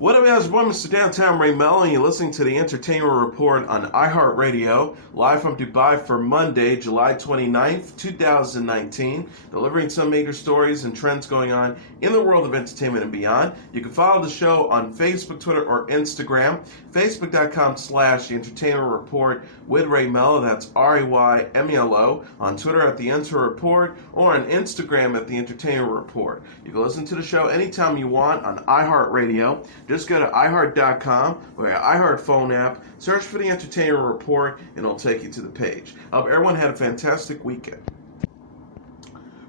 What up, guys? Boy, Mr. Downtown Ray Melo, and you're listening to the Entertainment Report on iHeartRadio, live from Dubai for Monday, July 29th, 2019, delivering some major stories and trends going on in the world of entertainment and beyond. You can follow the show on Facebook, Twitter, or Instagram. Facebook.com/The Entertainment Report with Ray Melo, that's RAYMELO, on Twitter at The Enter Report, or on Instagram at The Entertainment Report. You can listen to the show anytime you want on iHeartRadio. Just go to iHeart.com or your iHeart phone app, search for The Entertainment Report, and it'll take you to the page. I hope everyone had a fantastic weekend.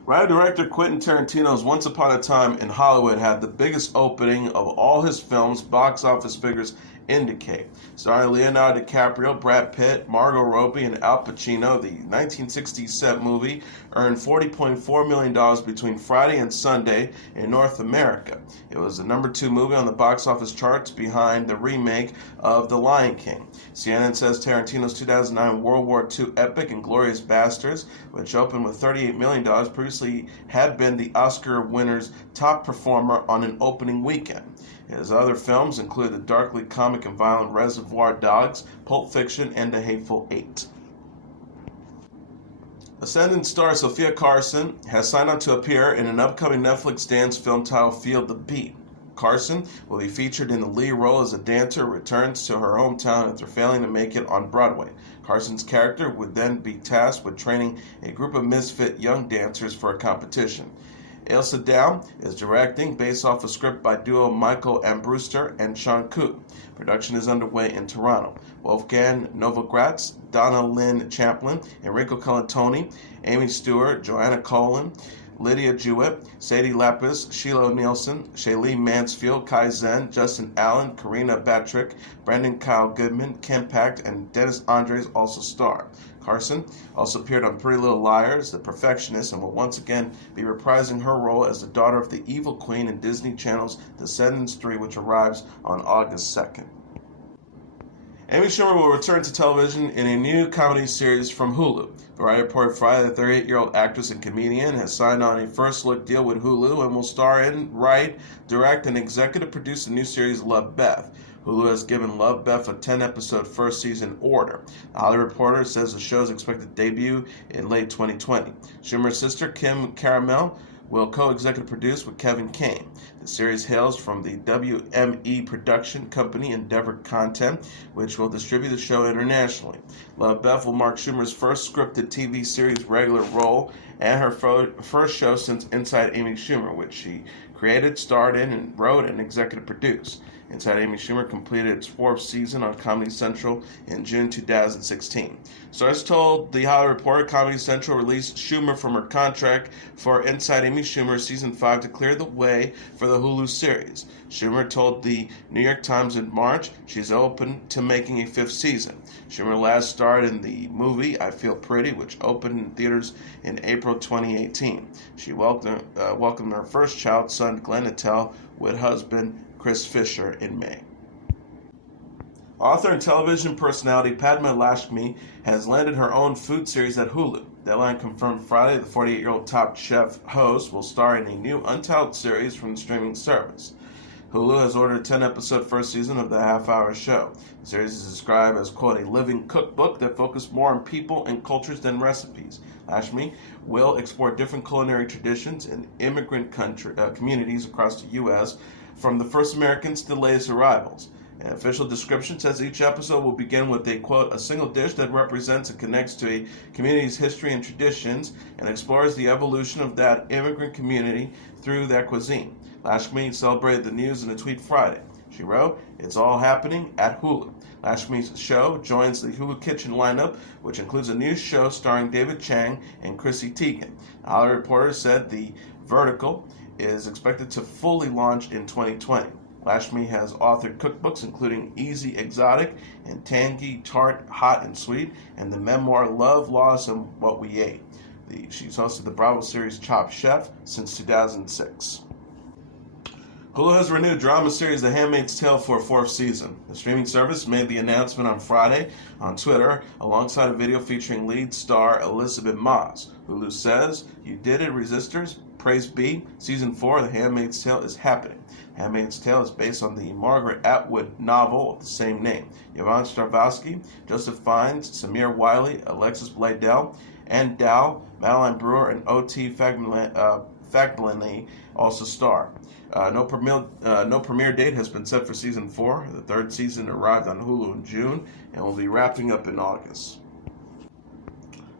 Writer-director Quentin Tarantino's Once Upon a Time in Hollywood had the biggest opening of all his films, box office figures indicate. Starring Leonardo DiCaprio, Brad Pitt, Margot Robbie, and Al Pacino, the 1967 movie earned $40.4 million between Friday and Sunday in North America. It was the number 2 movie on the box office charts behind the remake of The Lion King. CNN says Tarantino's 2009 World War II epic Inglourious Basterds, which opened with $38 million, previously had been the Oscar winner's top performer on an opening weekend. His other films include the darkly comic and violent Reservoir Dogs, Pulp Fiction, and The Hateful Eight. Ascendant star Sophia Carson has signed on to appear in an upcoming Netflix dance film titled Feel the Beat. Carson will be featured in the lead role as a dancer who returns to her hometown after failing to make it on Broadway. Carson's character would then be tasked with training a group of misfit young dancers for a competition. Ailsa Down is directing, based off a script by duo Michael M. Brewster and Sean Coote. Production is underway in Toronto. Wolfgang Novogratz, Donna Lynn Champlin, Enrico Colantoni, Amy Stewart, Joanna Colin, Lydia Jewett, Sadie Lapis, Sheila Nielsen, Shaylee Mansfield, Kai Zen, Justin Allen, Karina Batrick, Brendan Kyle Goodman, Ken Pact, and Dennis Andres also star. Carson also appeared on Pretty Little Liars, The Perfectionist, and will once again be reprising her role as the daughter of the evil queen in Disney Channel's Descendants 3, which arrives on August 2nd. Amy Schumer will return to television in a new comedy series from Hulu. Variety reported Friday that the 38-year-old actress and comedian has signed on a first-look deal with Hulu and will star in, write, direct, and executive produce the new series Love Beth. Hulu has given Love Beth a 10-episode first-season order. The Hollywood Reporter says the show is expected to debut in late 2020. Schumer's sister, Kim Caramel, will co-executive produce with Kevin Kane. The series hails from the WME production company Endeavor Content, which will distribute the show internationally. Love Beth will mark Schumer's first scripted TV series regular role and her first show since Inside Amy Schumer, which she created, starred in, and wrote and executive produced. Inside Amy Schumer completed its 4th season on Comedy Central in June 2016. Sources told The Hollywood Reporter Comedy Central released Schumer from her contract for Inside Amy Schumer Season 5 to clear the way for the Hulu series. Schumer told the New York Times in March she's open to making a 5th season. Schumer last starred in the movie I Feel Pretty, which opened in theaters in April 2018. She welcomed her first child, son Glenn Attell, with husband Chris Fisher in May. Author and television personality Padma Lakshmi has landed her own food series at Hulu. Deadline confirmed Friday the 48-year-old Top Chef host will star in a new untitled series from the streaming service. Hulu has ordered a 10-episode first season of the half-hour show. The series is described as, quote, a living cookbook that focuses more on people and cultures than recipes. Lakshmi will explore different culinary traditions in immigrant communities across the U.S., from the first Americans to the latest arrivals. An official description says each episode will begin with a, quote, a single dish that represents and connects to a community's history and traditions and explores the evolution of that immigrant community through that cuisine. Lakshmi celebrated the news in a tweet Friday. She wrote, "It's all happening at Hulu." Lakshmi's show joins the Hulu Kitchen lineup, which includes a new show starring David Chang and Chrissy Teigen. The Hollywood Reporter said the vertical is expected to fully launch in 2020. Lakshmi has authored cookbooks including Easy Exotic and Tangy Tart Hot and Sweet, and the memoir Love, Loss, and What We Ate. She's hosted the Bravo series Top Chef since 2006. Hulu has renewed drama series The Handmaid's Tale for a fourth season. The streaming service made the announcement on Friday on Twitter alongside a video featuring lead star Elizabeth Moss. Hulu says, "You did it, resistors. Praise be. Season 4 of The Handmaid's Tale is happening." Handmaid's Tale is based on the Margaret Atwood novel of the same name. Yvonne Strahovski, Joseph Fiennes, Samir Wiley, Alexis Bledel, Ann Dow, Madeline Brewer, and O.T. Fagblany also star. No premiere date has been set for season 4. The third season arrived on Hulu in June and will be wrapping up in August.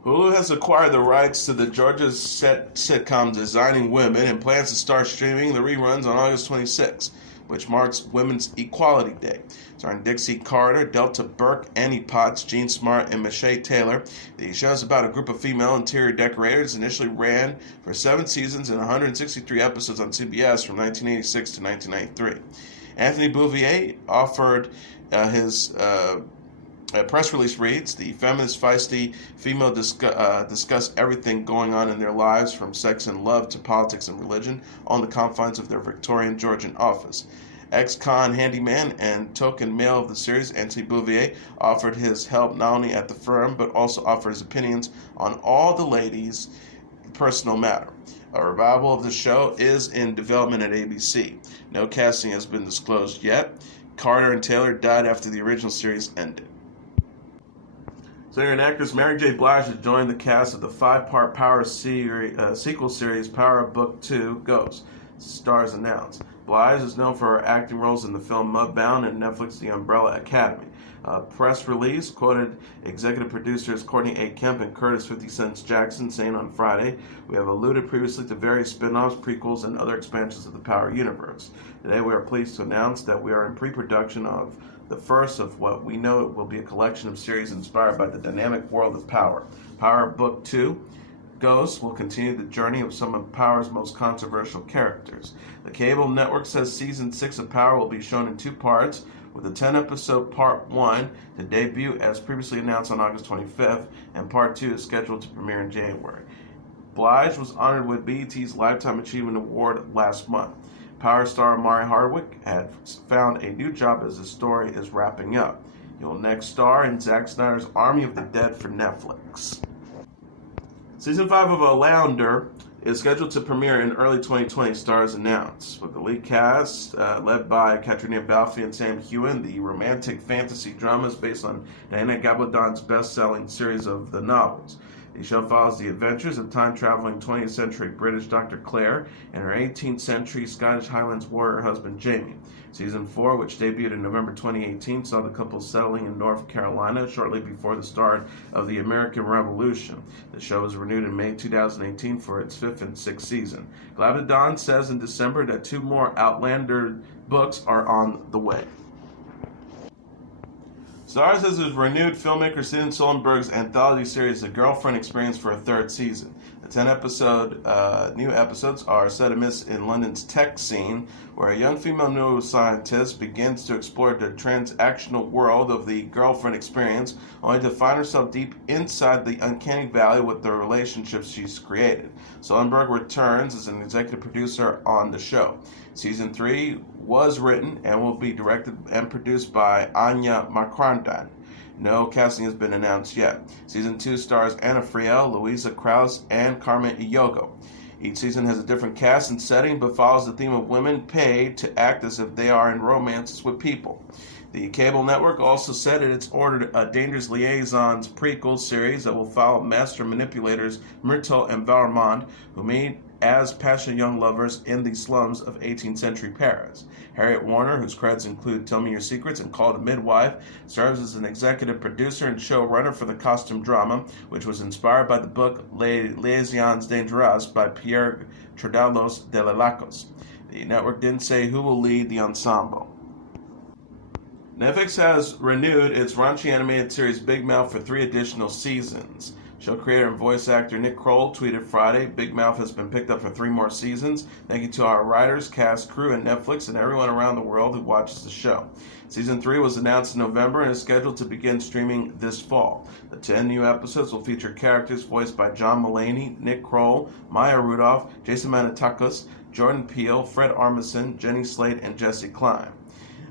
Hulu has acquired the rights to the Georgia sitcom Designing Women and plans to start streaming the reruns on August 26, which marks Women's Equality Day. Starring Dixie Carter, Delta Burke, Annie Potts, Jean Smart, and Michelle Taylor, the show is about a group of female interior decorators. Initially ran for 7 seasons and 163 episodes on CBS from 1986 to 1993. Anthony Bouvier offered his press release reads, "The feminist, feisty female discuss everything going on in their lives, from sex and love to politics and religion, on the confines of their Victorian Georgian office." Ex-con handyman and token male of the series, Anthony Bouvier, offered his help not only at the firm, but also offered his opinions on all the ladies' personal matter. A revival of the show is in development at ABC. No casting has been disclosed yet. Carter and Taylor died after the original series ended. Singer and actress Mary J. Blige has joined the cast of the 5-part Power sequel series Power Book 2 Ghost. Stars announced. Blige is known for her acting roles in the film Mudbound and Netflix The Umbrella Academy. A press release quoted executive producers Courtney A. Kemp and Curtis 50 Cent Jackson saying on Friday, "We have alluded previously to various spin-offs, prequels, and other expansions of the Power universe. Today we are pleased to announce that we are in pre-production of the first of what we know will be a collection of series inspired by the dynamic world of Power. Power Book 2 Ghost will continue the journey of some of Power's most controversial characters." The cable network says Season 6 of Power will be shown in 2 parts, with a 10-episode Part 1 to debut as previously announced on August 25th, and Part 2 is scheduled to premiere in January. Blige was honored with BET's Lifetime Achievement Award last month. Power star Mari Hardwick had found a new job as the story is wrapping up. He will next star in Zack Snyder's Army of the Dead for Netflix. Season 5 of Outlander is scheduled to premiere in early 2020, stars announced. With the lead cast led by Katrina Balfe and Sam Heughan, the romantic fantasy drama is based on Diana Gabaldon's best-selling series of the novels. The show follows the adventures of time-traveling 20th century British Dr. Claire and her 18th century Scottish Highlands warrior husband Jamie. Season 4, which debuted in November 2018, saw the couple settling in North Carolina shortly before the start of the American Revolution. The show was renewed in May 2018 for its 5th and 6th season. Gabaldon says in December that 2 more Outlander books are on the way. Starz has renewed filmmaker Steven Soderbergh's anthology series The Girlfriend Experience for a 3rd season. The 10 new episodes are set amidst in London's tech scene, where a young female neuroscientist begins to explore the transactional world of the girlfriend experience, only to find herself deep inside the uncanny valley with the relationships she's created. Soderbergh returns as an executive producer on the show. Season 3 was written and will be directed and produced by Anya Marquardt. No casting has been announced yet. Season 2 stars Anna Friel, Louisa Krause, and Carmen Eyogo. Each season has a different cast and setting, but follows the theme of women paid to act as if they are in romances with people. The cable network also said it's ordered a Dangerous Liaisons prequel series that will follow master manipulators Myrtle and Valmond, who meet as passionate young lovers in the slums of 18th century Paris. Harriet Warner, whose credits include Tell Me Your Secrets and Call the Midwife, serves as an executive producer and showrunner for the costume drama, which was inspired by the book Les Liaisons Dangereuses by Pierre Tradalos de Lacos. The network didn't say who will lead the ensemble. Netflix has renewed its raunchy animated series Big Mouth for 3 additional seasons. Show creator and voice actor Nick Kroll tweeted Friday, "Big Mouth has been picked up for 3 more seasons. Thank you to our writers, cast, crew, and Netflix, and everyone around the world who watches the show." Season 3 was announced in November and is scheduled to begin streaming this fall. The 10 new episodes will feature characters voiced by John Mulaney, Nick Kroll, Maya Rudolph, Jason Mantzoukas, Jordan Peele, Fred Armisen, Jenny Slate, and Jesse Klein.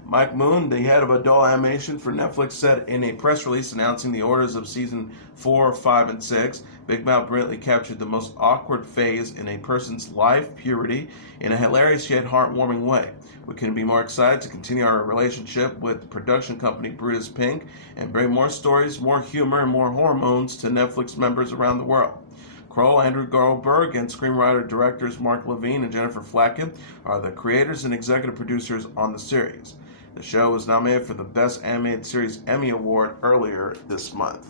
Mike Moon, the head of adult animation for Netflix, said in a press release announcing the orders of season 4, 5, and 6, Big Mouth brilliantly captured the most awkward phase in a person's life, puberty, in a hilarious yet heartwarming way. We couldn't be more excited to continue our relationship with the production company Brutus Pink and bring more stories, more humor, and more hormones to Netflix members around the world. Kroll, Andrew Goldberg, and screenwriter-directors Mark Levine and Jennifer Flacken are the creators and executive producers on the series. The show was nominated for the Best Animated Series Emmy Award earlier this month.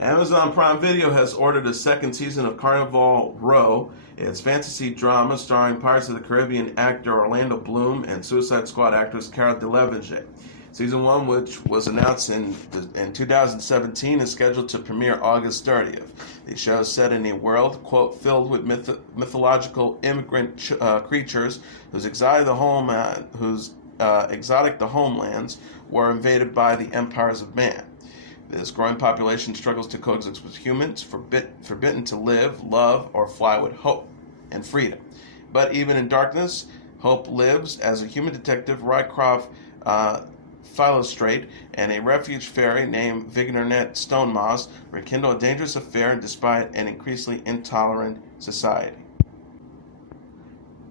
Amazon Prime Video has ordered a second season of Carnival Row, its fantasy drama starring Pirates of the Caribbean actor Orlando Bloom and Suicide Squad actress Cara Delevingne. Season 1, which was announced in 2017, is scheduled to premiere August 30th. The show is set in a world, quote, filled with mythological immigrant creatures whose exotic the homelands were invaded by the empires of man. This growing population struggles to coexist with humans, forbidden to live, love, or fly with hope and freedom. But even in darkness, hope lives as a human detective, Rycroft Philostrate, and a refuge fairy named Vignornet Stonemoss rekindle a dangerous affair despite an increasingly intolerant society.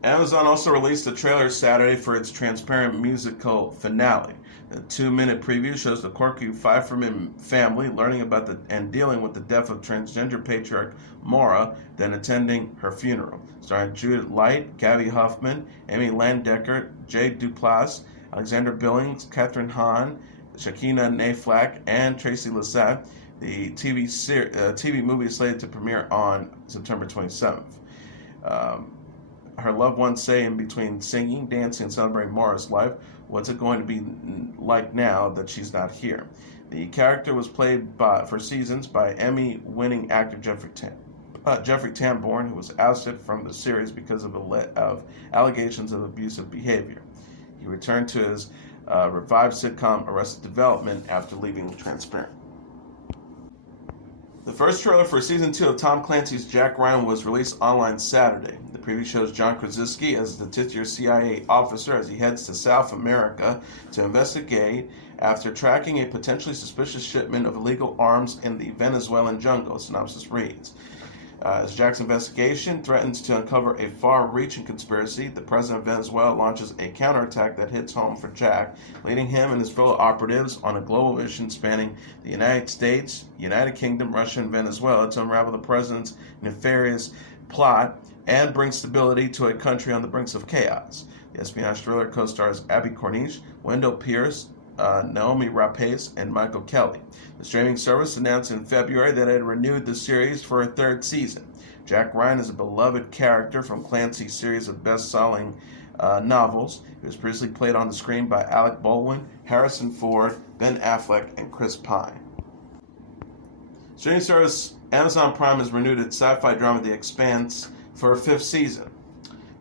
Amazon also released a trailer Saturday for its Transparent musical finale. The 2-minute preview shows the quirky Pfeifferman family learning about and dealing with the death of transgender patriarch Maura, then attending her funeral. Starring Judith Light, Gabby Huffman, Amy Landecker, Jay Duplass, Alexander Billings, Catherine Hahn, Shakina Naflack, and Tracy Lissette. The TV movie is slated to premiere on September 27th. Her loved ones say in between singing, dancing, and celebrating Maura's life, what's it going to be like now that she's not here? The character was played for seasons by Emmy-winning actor Jeffrey Tambor, who was ousted from the series because of allegations of abusive behavior. He returned to his revived sitcom Arrested Development after leaving Transparent. The first trailer for Season 2 of Tom Clancy's Jack Ryan was released online Saturday. The preview shows John Krasinski as the titular CIA officer as he heads to South America to investigate after tracking a potentially suspicious shipment of illegal arms in the Venezuelan jungle, synopsis reads. As Jack's investigation threatens to uncover a far-reaching conspiracy, the president of Venezuela launches a counterattack that hits home for Jack, leading him and his fellow operatives on a global mission spanning the United States, United Kingdom, Russia, and Venezuela to unravel the president's nefarious plot and bring stability to a country on the brink of chaos. The espionage thriller co-stars Abby Cornish, Wendell Pierce, Naomi Rapace, and Michael Kelly. The streaming service announced in February that it had renewed the series for a third season. Jack Ryan is a beloved character from Clancy's series of best-selling novels. He was previously played on the screen by Alec Baldwin, Harrison Ford, Ben Affleck, and Chris Pine. Streaming service Amazon Prime has renewed its sci-fi drama The Expanse for a 5th season.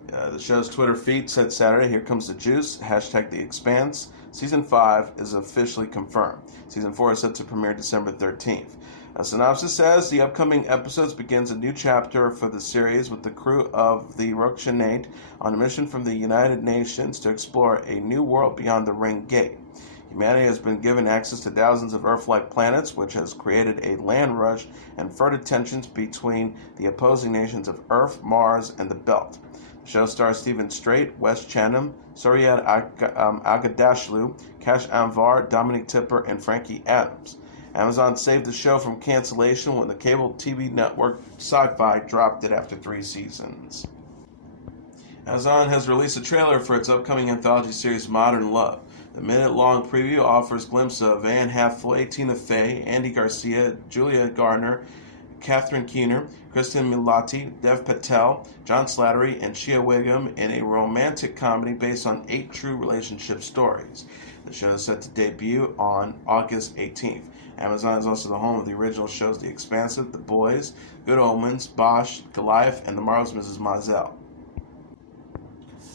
The show's Twitter feed said Saturday, "Here comes the juice, hashtag The Expanse. Season 5 is officially confirmed. Season 4 is set to premiere December 13th. A synopsis says the upcoming episodes begins a new chapter for the series with the crew of the Rokshanate on a mission from the United Nations to explore a new world beyond the Ring Gate. Humanity has been given access to thousands of Earth-like planets, which has created a land rush and further tensions between the opposing nations of Earth, Mars, and the Belt. The show stars Stephen Strait, Wes Chatham, Suryat Agadashlu, Kash Anvar, Dominic Tipper, and Frankie Adams. Amazon saved the show from cancellation when the cable TV network Sci-Fi dropped it after 3 seasons. Amazon has released a trailer for its upcoming anthology series Modern Love. The minute-long preview offers glimpses of Anne Hathaway, Tina Fey, Andy Garcia, Julia Gardner, Catherine Keener, Kristen Milioti, Dev Patel, John Slattery, and Shea Wiggum in a romantic comedy based on 8 true relationship stories. The show is set to debut on August 18th. Amazon is also the home of the original shows The Expanse, The Boys, Good Omens, Bosch, Goliath, and The Marvelous Mrs. Maisel.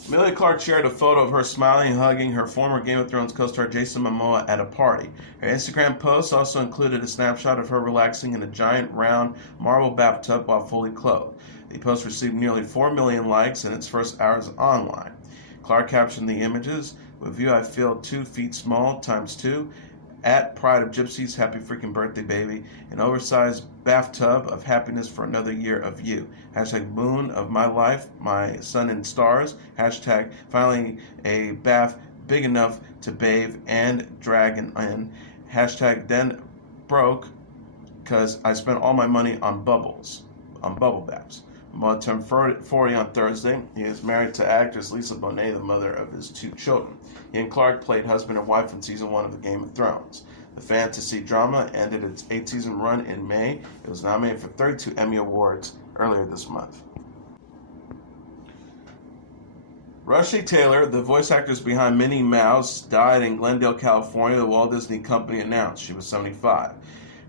Emilia Clarke shared a photo of her smiling and hugging her former Game of Thrones co-star Jason Momoa at a party. Her Instagram post also included a snapshot of her relaxing in a giant round marble bathtub while fully clothed. The post received nearly 4 million likes in its first hours online. Clark captioned the images, "With you I feel 2 feet small times 2. At Pride of Gypsies, happy freaking birthday, baby. An oversized bathtub of happiness for another year of you. Hashtag moon of my life, my sun and stars. Hashtag finally a bath big enough to bathe and dragon in. Hashtag then broke because I spent all my money on bubble baths." Melo turned 40 on Thursday. He is married to actress Lisa Bonet, the mother of his 2 children. He and Clark played husband and wife in season 1 of the Game of Thrones. The fantasy drama ended its 8-season run in May. It was nominated for 32 Emmy Awards earlier this month. Rushy Taylor, the voice actress behind Minnie Mouse, died in Glendale, California, the Walt Disney Company announced. She was 75.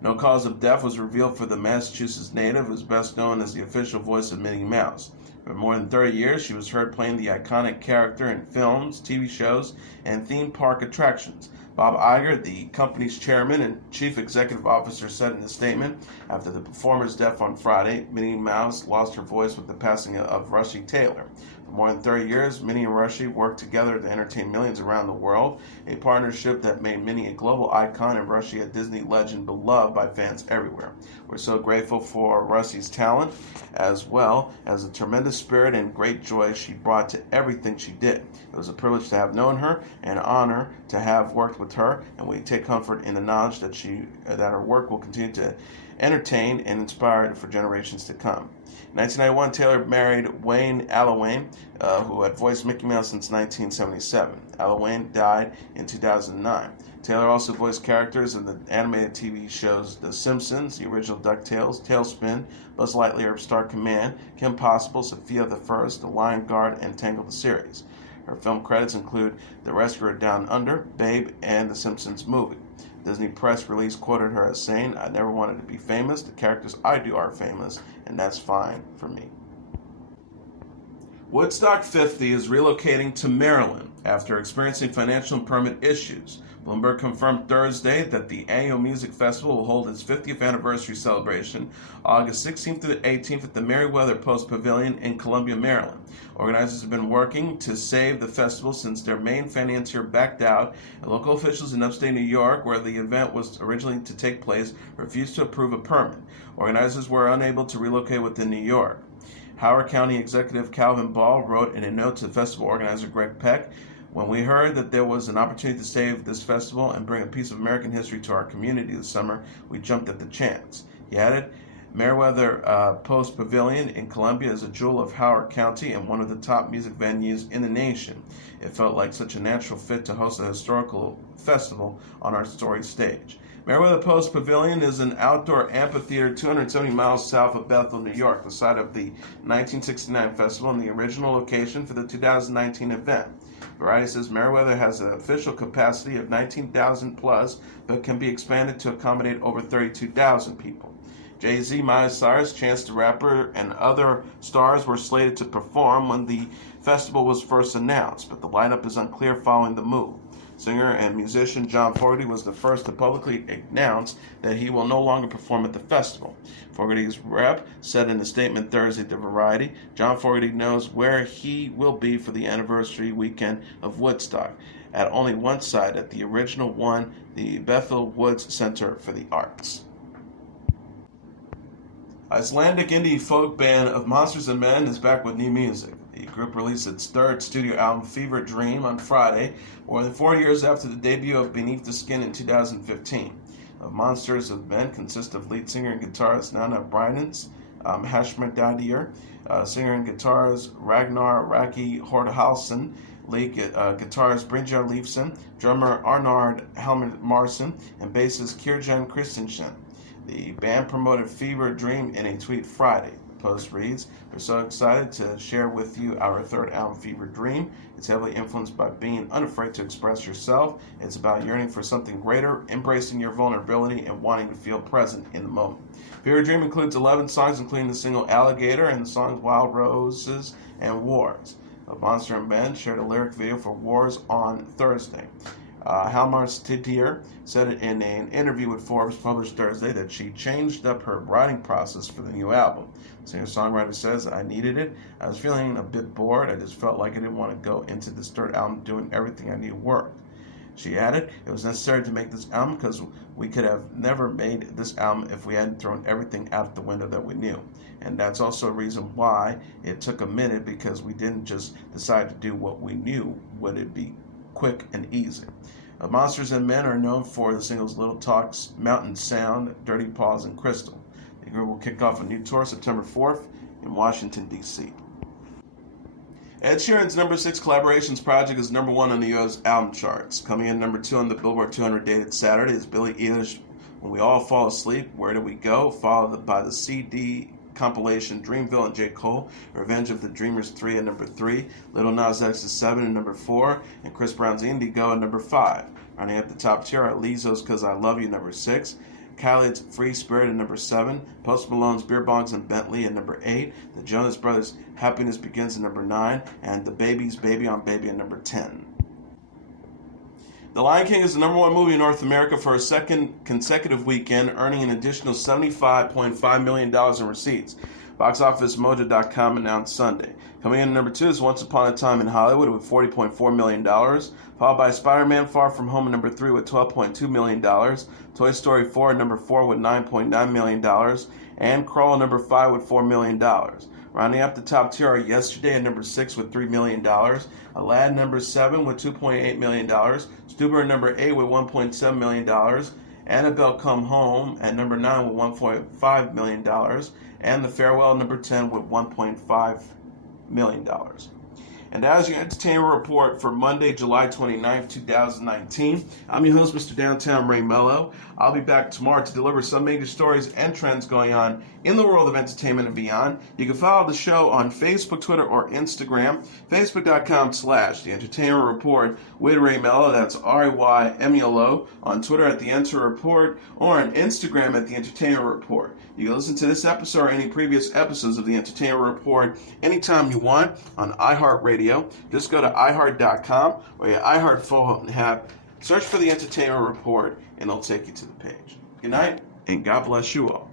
No cause of death was revealed for the Massachusetts native, who is best known as the official voice of Minnie Mouse. For more than 30 years, she was heard playing the iconic character in films, TV shows, and theme park attractions. Bob Iger, the company's chairman and chief executive officer, said in a statement, after the performer's death on Friday, Minnie Mouse lost her voice with the passing of Rushy Taylor. For more than 30 years, Minnie and Rushy worked together to entertain millions around the world, a partnership that made Minnie a global icon and Rushy a Disney legend beloved by fans everywhere. We're so grateful for Rushy's talent, as well as the tremendous spirit and great joy she brought to everything she did. It was a privilege to have known her and an honor to have worked with her, and we take comfort in the knowledge that her work will continue to entertain and inspire for generations to come. In 1991, Taylor married Wayne Allowayne, who had voiced Mickey Mouse since 1977. Allowayne died in 2009. Taylor also voiced characters in the animated TV shows The Simpsons, the original DuckTales, Tailspin, Buzz Lightyear, Star Command, Kim Possible, Sophia the First, The Lion Guard, and Tangled the series. Her film credits include The Rescuer Down Under, Babe, and The Simpsons movie. Disney press release quoted her as saying, "I never wanted to be famous. The characters I do are famous, and that's fine for me." Woodstock 50 is relocating to Maryland after experiencing financial and permit issues. Bloomberg confirmed Thursday that the annual music festival will hold its 50th anniversary celebration August 16th to the 18th at the Merriweather Post Pavilion in Columbia, Maryland. Organizers have been working to save the festival since their main financier backed out, and local officials in upstate New York, where the event was originally to take place, refused to approve a permit. Organizers were unable to relocate within New York. Howard County Executive Calvin Ball wrote in a note to festival organizer Greg Peck, "When we heard that there was an opportunity to save this festival and bring a piece of American history to our community this summer, we jumped at the chance." He added, "Merriweather Post Pavilion in Columbia is a jewel of Howard County and one of the top music venues in the nation. It felt like such a natural fit to host a historical festival on our storied stage." Merriweather Post Pavilion is an outdoor amphitheater 270 miles south of Bethel, New York, the site of the 1969 festival and the original location for the 2019 event. Variety says Merriweather has an official capacity of 19,000 plus, but can be expanded to accommodate over 32,000 people. Jay-Z, Miley Cyrus, Chance the Rapper, and other stars were slated to perform when the festival was first announced, but the lineup is unclear following the move. Singer and musician John Fogerty was the first to publicly announce that he will no longer perform at the festival. Fogerty's rep said in a statement Thursday to Variety, "John Fogerty knows where he will be for the anniversary weekend of Woodstock, at only one site at the original one, the Bethel Woods Center for the Arts." Icelandic indie folk band of Monsters and Men is back with new music. The group released its third studio album, Fever Dream, on Friday, more than 4 years after the debut of Beneath the Skin in 2015. Monsters of Men consist of lead singer and guitarist Nana Brynens, Hashmadadir, singer and guitarist Ragnar Raki Hordhalsen, lead guitarist Brynjar Leifson, drummer Arnard Helmer Marson, and bassist Kirjan Christensen. The band promoted Fever Dream in a tweet Friday. The post reads, "We're so excited to share with you our third album, Fever Dream. It's heavily influenced by being unafraid to express yourself. It's about yearning for something greater, embracing your vulnerability, and wanting to feel present in the moment." Fever Dream includes 11 songs, including the single Alligator and the songs Wild Roses and Wars. Monster and Ben shared a lyric video for Wars on Thursday. Halmar Tidier said in an interview with Forbes published Thursday that she changed up her writing process for the new album. The singer-songwriter says, I needed it. I was feeling a bit bored. I just felt like I didn't want to go into this third album doing everything I needed work. She added, it was necessary to make this album because we could have never made this album if we hadn't thrown everything out the window that we knew. And that's also a reason why it took a minute, because we didn't just decide to do what we knew would it be quick and easy. Monsters and Men are known for the singles Little Talks, Mountain Sound, Dirty Paws, and Crystal. The group will kick off a new tour September 4th in Washington, D.C. Ed Sheeran's number 6 collaborations project is number 1 on the U.S. album charts. Coming in number 2 on the Billboard 200 dated Saturday is Billie Eilish, When We All Fall Asleep, Where Do We Go?, followed by the CD compilation Dreamville and J. Cole, Revenge of the Dreamers 3 at number 3, Lil Nas X's 7 at number 4, and Chris Brown's Indigo at number 5. Running up the top tier are Lizzo's Cause I Love You number 6, Khaled's Free Spirit at number 7, Post Malone's Beer Bongs and Bentley at number 8, the Jonas Brothers' Happiness Begins at number 9, and the Baby's Baby on Baby at number 10. The Lion King is the number 1 movie in North America for a second consecutive weekend, earning an additional $75.5 million in receipts. BoxOfficeMojo.com announced Sunday. Coming in at number 2 is Once Upon a Time in Hollywood with $40.4 million, followed by Spider-Man Far From Home at number 3 with $12.2 million, Toy Story 4 at number 4 with $9.9 million, and Crawl at number 5 with $4 million. Rounding up the top tier are Yesterday at number 6 with $3 million, Aladdin number 7 with $2.8 million, Stuber at number 8 with $1.7 million, Annabelle Come Home at number 9 with $1.5 million, and The Farewell at number 10 with $1.5 million. And that is your entertainment report for Monday, July 29th, 2019. I'm your host, Mr. Downtown Ray Melo. I'll be back tomorrow to deliver some major stories and trends going on in the world of entertainment and beyond. You can follow the show on Facebook, Twitter, or Instagram. Facebook.com/The Entertainment Report with Ray Melo. That's RAYMELO. On Twitter at The Enter Report, or on Instagram at The Entertainment Report. You can listen to this episode or any previous episodes of The Entertainment Report anytime you want on iHeartRadio. Just go to iHeart.com or your iHeart phone app, search for The Entertainment Report, and it'll take you to the page. Good night, and God bless you all.